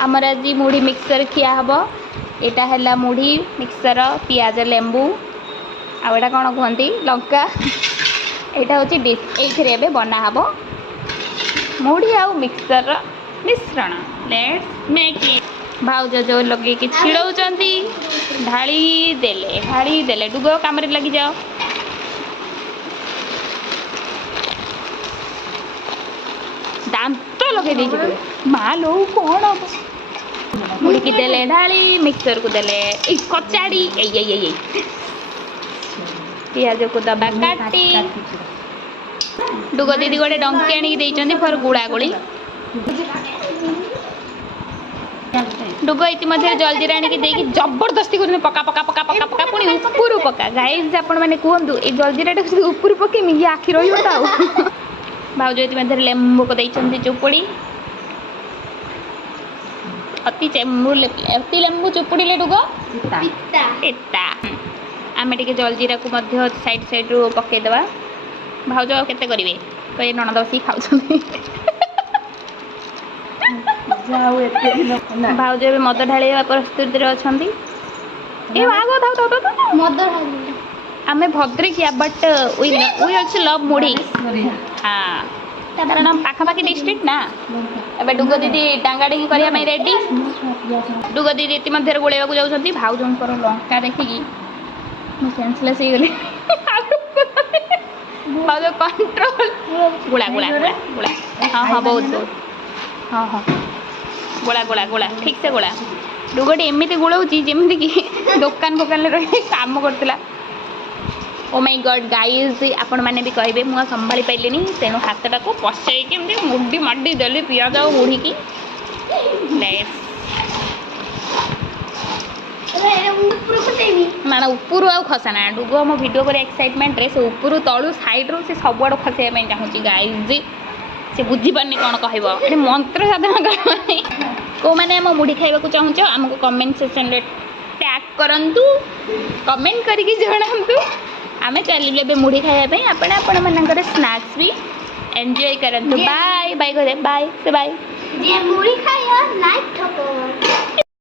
आमर आज मुढ़ी मिक्सर खिया हम यहाँ है मुढ़ी मिक्सर पियाज लेंबू आटा कौन कहती लंका यहाँ हूँ डिश ये बना हम मुढ़ी आउ मिक्सर मिश्रण लेट्स मेक इट। भाउज जो लगे कि छिड़ौचंती ढाली देले डुग काम लगी जाओ। दांत लगे माँ लो कौन हम मुड़ी की देले ढाली मिक्सर को देले कचाड़ी पियाज को दबा काटी डुग दीदी गोटे डंकी आनी फर गुड़ा गुड़ी डुग इतिमध्य जलजीरा आनी जबरदस्ती कर पका पका पका पका पका पुणी ऊपर पका गाइस आपण मैंने कहतु ये जलजीरा ऊपर पकेमी ये आखि रही भाउज इतिमध्य लेंबू को देइछंती चुपुड़ी अति लेंबू चुपुड़िले डुग पिता आम टे जलजीरा को साइड साइड रू पकईदे भाउज केते करेंगे कहे ननद बस खाऊ भाउज ए मद ढाल प्रस्तुति अच्छा आम भद्रिकिया बट वी ऑल्सो लव मुढ़ी हाँ कारण पाखापाखि डिस्ट्रिक्ट ना एबे डुग दीदी डांगा डेंगी करने रेडी डुग दीदी इतिमध्य गोलैवा जाऊँगी भाउजंकर लंका देखिकी मुझे सेंसलेस हो गली भाउज कंट्रोल गुला गुला गुला गुला हाँ हाँ बहुत बहुत हाँ हाँ गोला गोला गोला ठीक से गोला डुगटी एमती गोलाऊँगी जमी कि दुकान फोकान रही काम करता। ओ माय गॉड गाइज आपण मैंने भी कहे मुझे संभाली पाइलिनी तेणु हाथटा को पसई मुडी माडी देली पियाज आ मुढ़ी की माना ऊपर आउ खसाना डुग मो वीडियो पर एक्साइटमेंट रे से ऊपर तलू साइड रू से सबुआड़ खसाइबा चाहूँगी गाइज से बुझीपारनी कौन कह मंत्र साधना कौ मैंने आम मुढ़ी खाइबा चाहूँ आमको कमेंट सेक्शन में टैग करंतु कमेंट करके जनातु आम चलू मुढ़ी खाइबा आपण मानकर स्नैक्स भी एंजॉय करंतु बाय बाय करे बाय से बाय मुढ़ी खाया लाइक ठको।